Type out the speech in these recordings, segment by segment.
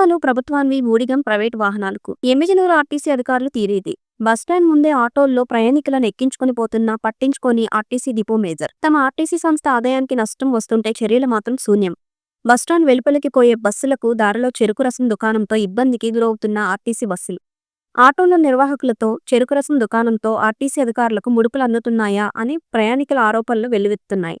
జీతాలు ప్రభుత్వాన్వి, ఊడిగం ప్రైవేట్ వాహనాలకు. ఎమ్మిగనూరు ఆర్టీసీ అధికారులు తీరేది. బస్టాండ్ ముందే ఆటోల్లో ప్రయాణికులను ఎక్కించుకుని పోతున్నా పట్టించుకోని ఆర్టీసీ డిపో మేజర్. తమ ఆర్టీసీ సంస్థ ఆదాయానికి నష్టం వస్తుంటే చర్యలు మాత్రం శూన్యం. బస్టాండ్ వెలుపలికి పోయే బస్సులకు దారిలో చెరుకు రసం దుకాణంతో ఇబ్బందికి గురవుతున్న ఆర్టీసీ బస్సులు. ఆటోల నిర్వాహకులతో చెరుకు రసం దుకాణంతో ఆర్టీసీ అధికారులకు ముడుపులు అందుతున్నాయా అని ప్రయాణికుల ఆరోపణలు వెల్లువెత్తుతున్నాయి.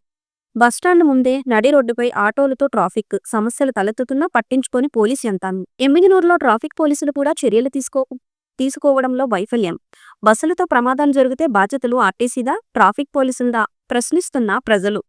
బస్టాండ్ ముందే నడి రోడ్డుపై ఆటోలతో ట్రాఫిక్ సమస్యలు తలెత్తుతున్నా పట్టించుకొని పోలీస్ యంత్రాంగం. ఎమ్మిగనూరులో ట్రాఫిక్ పోలీసులు కూడా చర్యలు తీసుకోవడంలో వైఫల్యం. బస్సులతో ప్రమాదాలు జరిగితే బాధ్యతలు ఆర్టీసీదా, ట్రాఫిక్ పోలీసులదా ప్రశ్నిస్తున్న ప్రజలు.